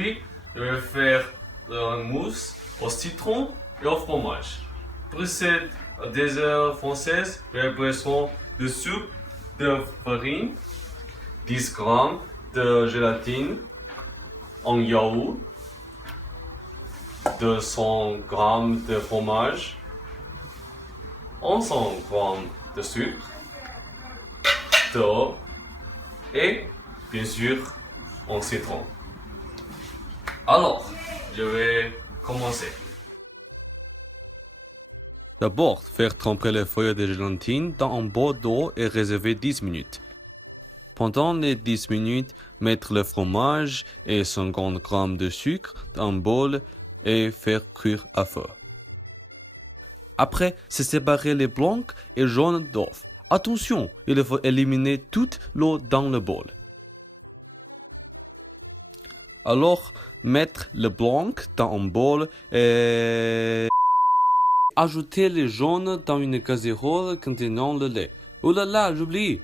Puis, je vais faire une mousse au citron et au fromage. Pour cette dessert française, j'ai besoin de soupe, de farine, 10 g de gélatine, un yaourt, 200 g de fromage, 100 g de sucre, d'eau et bien sûr un citron. Alors, je vais commencer. D'abord, faire tremper les feuilles de gélatine dans un bol d'eau et réserver 10 minutes. Pendant les 10 minutes, mettre le fromage et 50 g de sucre dans un bol et faire cuire à feu. Après, c'est séparer les blancs et jaunes d'œufs. Attention, il faut éliminer toute l'eau dans le bol. Alors, mettre le blanc dans un bol et ajouter les jaunes dans une casserole contenant le lait. Oh là là, j'oublie!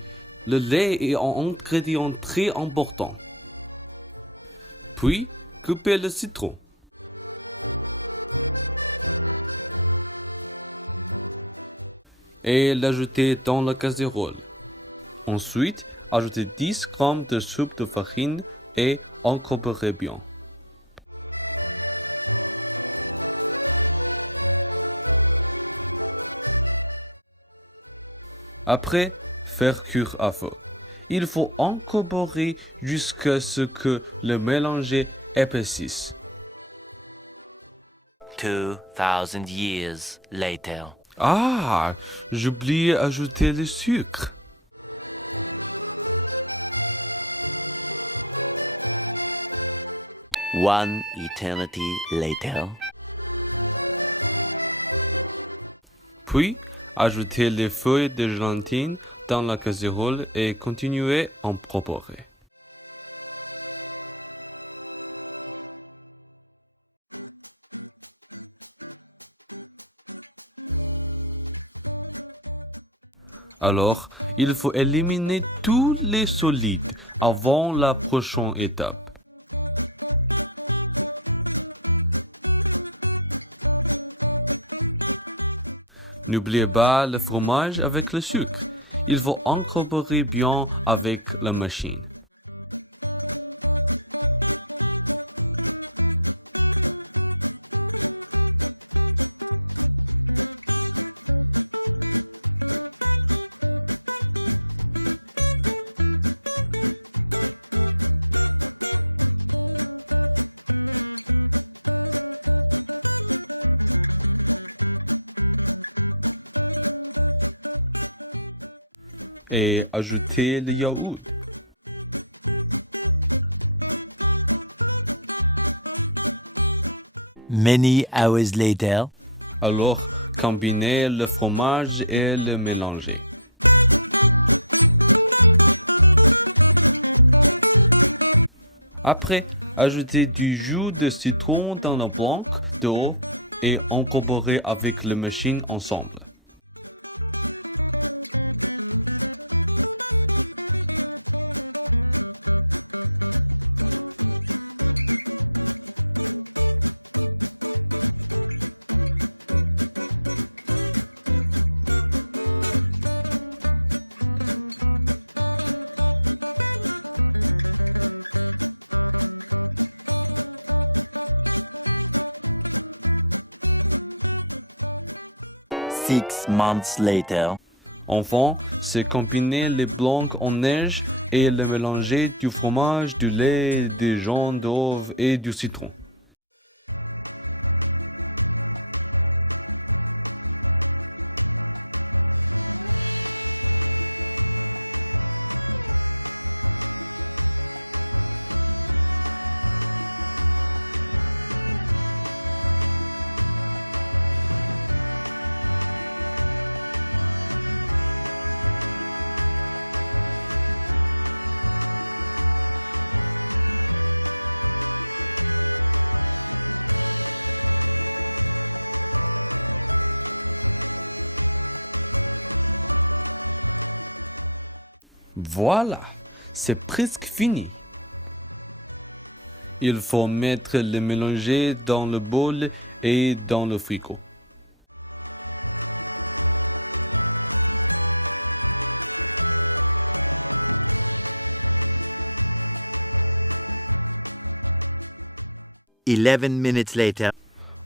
Le lait est un ingrédient très important. Puis, couper le citron. Et l'ajouter dans la casserole. Ensuite, ajouter 10 g de soupe de farine et incorporer bien. Après, faire cuire à feu. Il faut incorporer jusqu'à ce que le mélange épaississe. 2000 years later. Ah, j'oubliais d'ajouter le sucre. One eternity later. Puis, ajouter les feuilles de gélatine dans la casserole et continuer à incorporer. Alors, il faut éliminer tous les solides avant la prochaine étape. N'oubliez pas le fromage avec le sucre. Il faut incorporer bien avec la machine. Et ajouter le yaourt. Many hours later. Alors, combiner le fromage et le mélanger. Après, ajouter du jus de citron dans le blanc d'eau et incorporer avec la machine ensemble. Six months later. Enfin, c'est combiner les blancs en neige et le mélanger du fromage, du lait, des jaunes d'œufs et du citron. Voilà, c'est presque fini. Il faut mettre le mélanger dans le bol et dans le frigo. Minutes later.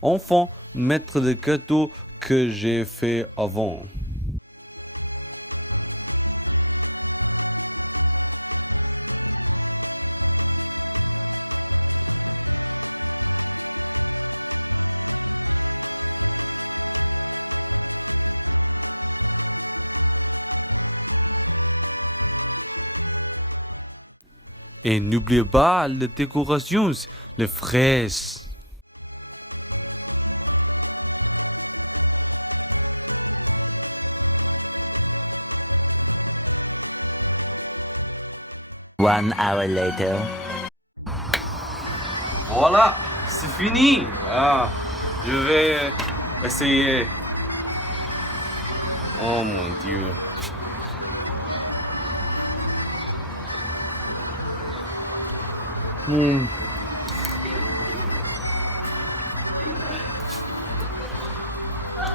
Enfin, mettre le gâteau que j'ai fait avant. Et n'oubliez pas les décorations, les fraises. One hour later. Voilà, c'est fini. Ah, je vais essayer. Oh mon Dieu.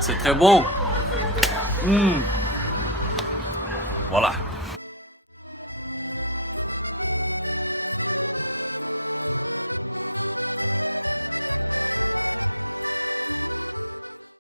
C'est très bon. Voilà.